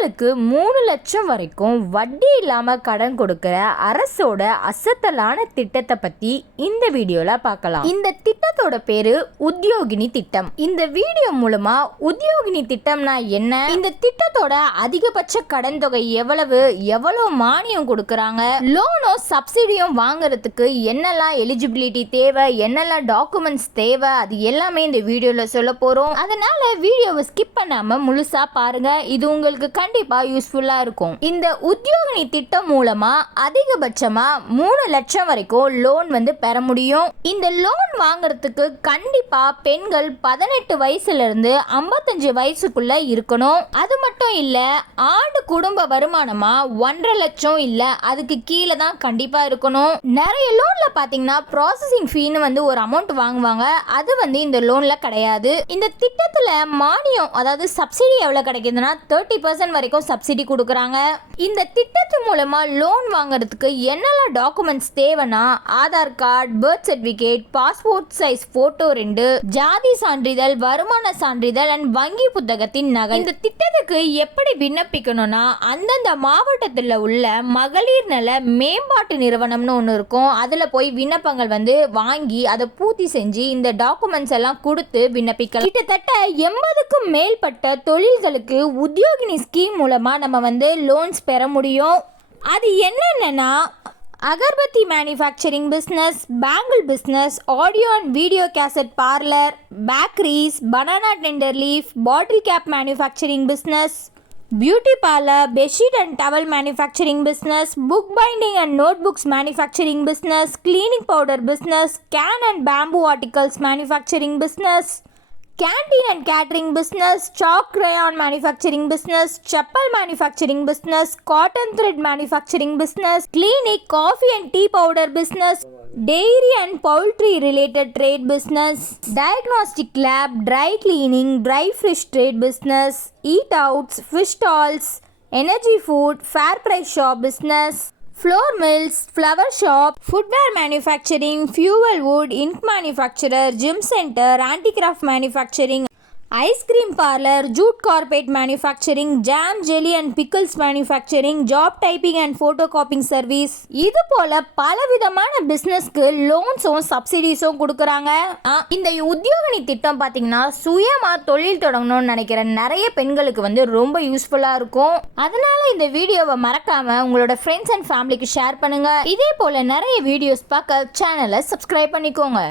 பெண்களுக்கு 3 லட்சம் வரைக்கும் வட்டி இல்லாம கடன் கொடுக்கிற அரசோட அசத்தலான திட்டத்தை பத்தி இந்த வீடியோல பார்க்கலாம். இந்த திட்டத்தோட பேரு உத்யோகினி திட்டம். இந்த வீடியோ மூலமா உத்யோகினி திட்டம்னா என்ன, இந்த திட்டத்தோட அதிகபட்ச கடன் தொகை எவ்வளவு மானியம் கொடுக்கறாங்க, லோனோ சப்சிடியும் வாங்குறதுக்கு என்னெல்லாம் எலிஜிபிலிட்டி தேவை, என்னெல்லாம் டாக்குமெண்ட்ஸ் தேவை, அது எல்லாமே இந்த வீடியோல சொல்ல போறோம். அதனால வீடியோவை ஸ்கிப் பண்ணாம முழுசா பாருங்க. இது உங்களுக்கு கண்டிப்பா யூஸ்ஃபுல்லா இருக்கும். இந்த உத்யோகினி திட்டம் மூலமா அதிகபட்சமா 3 லட்சம் வரைக்கும் லோன் பெற முடியும். இந்த லோன் வாங்குறதுக்கு கண்டிப்பா பெண்கள் 18 வயசுல இருந்து 55 வயசுக்குள்ள இருக்கணும். அது மட்டும் இல்ல, ஆண்டு குடும்ப வருமானமா 1.5 லட்சம் இல்ல அதுக்கு கீழே தான் கண்டிப்பா இருக்கணும். நிறைய லோன்ல பாத்தீங்கன்னா ப்ராசஸிங் ஃபீன்னு ஒரு அமௌண்ட் வாங்குவாங்க. அது இந்த லோன்ல கிடையாது. இந்த திட்டத்துல மானியம், அதாவது சப்சிடி எவ்வளவு கிடைக்குதுன்னா 30% வரைக்கும் சப்சிடி கொடுக்கறாங்க. இந்த திட்டத்து மூலமா லோன் வாங்குறதுக்கு என்னெல்லாம் டாக்குமெண்ட்ஸ் தேவைன்னா Aadhaar card, birth certificate, passport size photo 2, ஜாதி சான்றிதழ், வருமான சான்றிதழ் அண்ட் வங்கி புத்தகத்தின் நகல். இந்த திட்டத்துக்கு எப்படி விண்ணப்பிக்கணும்னா அந்தந்த மாவட்டத்தில் உள்ள மகளிர் நல மேம்பாட்டு நிறுவனம்னு ஒன்று இருக்கும். அதுல போய் விண்ணப்பங்கள் வாங்கி அதை பூர்த்தி செஞ்சு இந்த டாக்குமெண்ட்ஸ் எல்லாம் கொடுத்து விண்ணப்பிக்கலாம். கிட்டத்தட்ட 80க்கும் மேற்பட்ட தொழில்களுக்கு உத்யோகினி ஸ்கீம் மூலமா நம்ம லோன்ஸ் பெற முடியும். அது என்னென்னா agarbatti manufacturing business, bangle business, audio and video cassette parlour, bakeries, banana tender leaf, bottle cap manufacturing business, beauty parlour, bedsheet and towel manufacturing business, book binding and note books manufacturing business, cleaning powder business, cane and bamboo articles manufacturing business, canteen and catering business, chalk crayon manufacturing business, chappal manufacturing business, cotton thread manufacturing business, clinic, coffee and tea powder business, dairy and poultry related trade business, diagnostic lab, dry cleaning, dry fish trade business, eat outs, fish stalls, energy food, fair price shop business, flour mills, flower shop, footwear manufacturing, fuel wood, ink manufacturer, gym center, handicraft manufacturing, ice cream parlor, jute carpet manufacturing, jam, jelly and pickles manufacturing, job typing and photocopying service. இது போல பலவிதமான பிசினஸ்க்கு லோன்ஸும் சப்சிடிஸும் கொடுக்கறாங்க. இந்த உத்யோகினி திட்டம் பாத்தீங்கன்னா சுயமா தொழில் தொடங்கணும்னு நினைக்கிற நிறைய பெண்களுக்கு ரொம்ப யூஸ்ஃபுல்லா இருக்கும். அதனால இந்த வீடியோவை மறக்காம உங்களோட ஃப்ரெண்ட்ஸ் அண்ட் ஃபேமிலிக்கு ஷேர் பண்ணுங்க. இதே போல நிறைய வீடியோஸ் பார்க்க சேனலை சப்ஸ்கிரைப் பண்ணிக்கோங்க.